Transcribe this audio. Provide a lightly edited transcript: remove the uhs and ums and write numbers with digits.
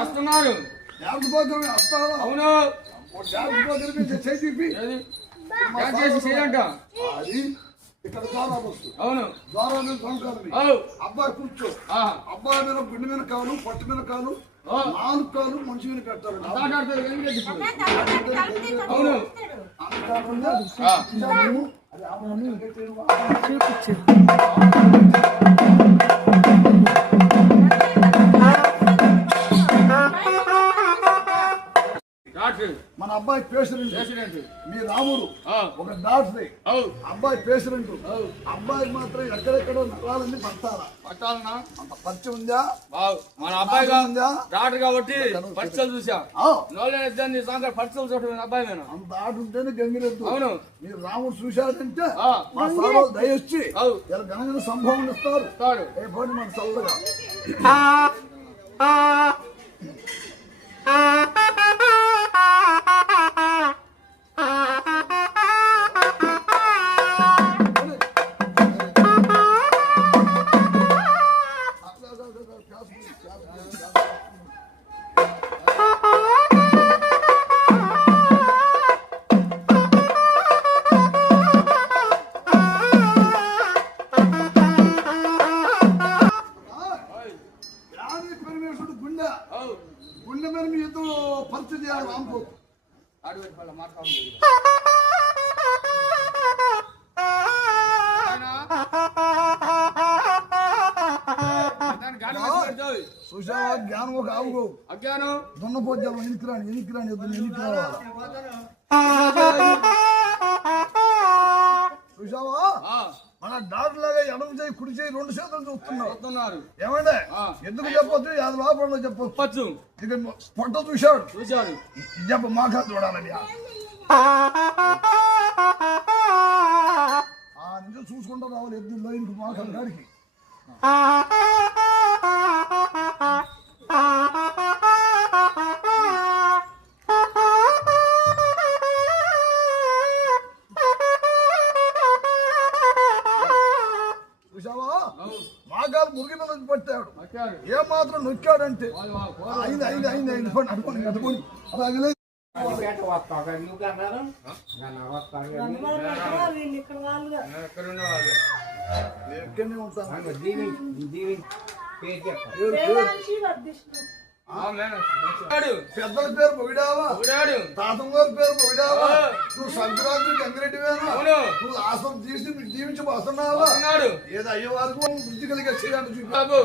చేస్తున్నారు. అవును చేయంట. ఇక్కడ ద్వారా వస్తుంది. అవును ద్వారా మీద సంకాలని అబ్బాయి కూర్చో. అబ్బాయి మీద గుండె మీద కాలు, పట్టు మీద కాలు, 4 కాలు మనిషి మీద పెట్టారు. అవును మన అబ్బాయి పేషెంట్, మీ రాముడు ఒక డాక్టర్, అబ్బాయి పేషెంట్. అబ్బాయి మాత్రం ఎక్కడెక్కడో నరాలన్నీ పట్టాలన్నా అంత పరిచయం ఉందా? మన అబ్బాయి డాక్టర్ కాబట్టి పరీక్షలు చూసా. పరీక్షలు చూడటం అబ్బాయి అంత ఆట ఉంటేనే గంగిరెద్దు. అవును మీరు రాముడు చూశారంటే మా సార్ దయ వచ్చి గణగణ సంభవం ఇస్తారు. ఏ పోటీ మన చల్లగా గుండె మీద మీ ఇద్దరు పరిస్థితి చేయాలి. రాంపు చూసావా జ్ఞానం ఒక ఆవుగో అజ్ఞానం దున్నపోద్దాం. ఎనికిరాని చూసావా మన డాక్టర్ లాగా ఎడమ చేయి కుడి చేయి 2 చేతులు చూస్తున్నారు. ఏమంటే ఎందుకు చెప్పొచ్చు? 50 లోపల చెప్పొచ్చు. ఇక పొట్ట చూశాడు చెప్ప మాకా చూడాలని నిజం చూసుకుంటా రావాలి. ఎద్దుల్లో ఇంక మాకాలు గాడికి మాగాలు మురిగి మీద పట్టాడు. ఏ మాత్రం నొక్కాడంటే అయింది అనుకోని కట్టుకొని అలాగే ఎక్కడనే ఉంటాను. పెద్దల పేరు పొగిడావా, తాతం గారి పేరు పొగిడావా, నువ్వు సంక్రాంతి గంగిరెడ్డివేనా, నువ్వు ఆసం తీసి జీవించి వస్తున్నావా? ఏదో అయ్యే వారికి బుద్ధి కలిగే చేయాలని చూపి బాబు.